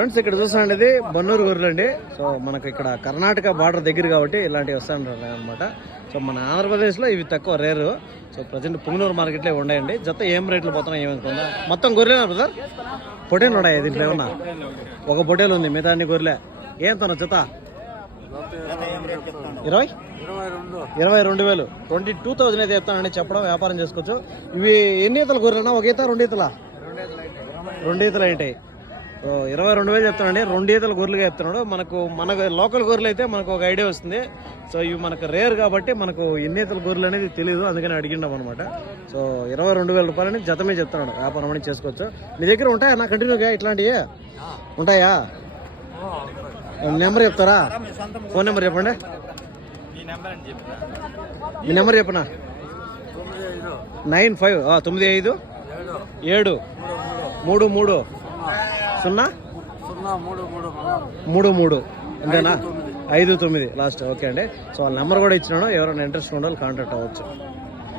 Friends ఇక్కడ చూస్తాండి ఇది బన్నూరు గొర్రెలు అండి. సో మనకు ఇక్కడ కర్ణాటక బార్డర్ దగ్గర కాబట్టి ఇలాంటివి వస్తాంటారు అనమాట. సో మన ఆంధ్రప్రదేశ్లో ఇవి తక్కువ రేరు. సో ప్రజెంట్ పుంగనూరు మార్కెట్లో ఉన్నాయండి. జత ఏం రేట్లు పోతున్నాయి ఏమనుకుందా? మొత్తం గొర్రెలు బ్రదర్, పొటేలు ఉన్నాయి దీంట్లో ఏమన్నా? ఒక పొటేలు ఉంది, మిగతా అన్ని గొర్రెలే. ఏం తన జత 22,000 22,000 అయితే చెప్తానండి. చెప్పడం వ్యాపారం చేసుకోవచ్చు. ఇవి ఎన్ని ఈతల గొర్రెలన్నా? ఒక ఈత 2 ఈతలా? 2 ఈతలు ఏంటాయి. 22,000 చెప్తానండి. 2 ఈతల గొర్రెలుగా చెప్తున్నాడు. మనకు లోకల్ గొర్రెలు అయితే మనకు ఒక ఐడియా వస్తుంది. సో ఇవి మనకు రేర్ కాబట్టి మనకు ఎన్ని ఈతల గొర్రెలు అనేది తెలియదు, అందుకని అడిగినాం అనమాట. సో 22,000 రూపాయలని జతమే చెప్తున్నాడు. వ్యాపారం అని చేసుకోవచ్చు. మీ దగ్గర ఉంటాయా నా కంటిన్యూగా ఇట్లాంటివి ఉంటాయా? నెంబర్ చెప్తారా? ఫోన్ నెంబర్ చెప్పండి. మీ నెంబర్ చెప్పనా? 95 7 33 0 అంతేనా? 59 లాస్ట్. ఓకే అండి. సో వాళ్ళ నెంబర్ కూడా ఇచ్చినాడు. ఎవరైనా ఇంట్రెస్ట్ ఉండాలి కాంటాక్ట్ అవ్వచ్చు.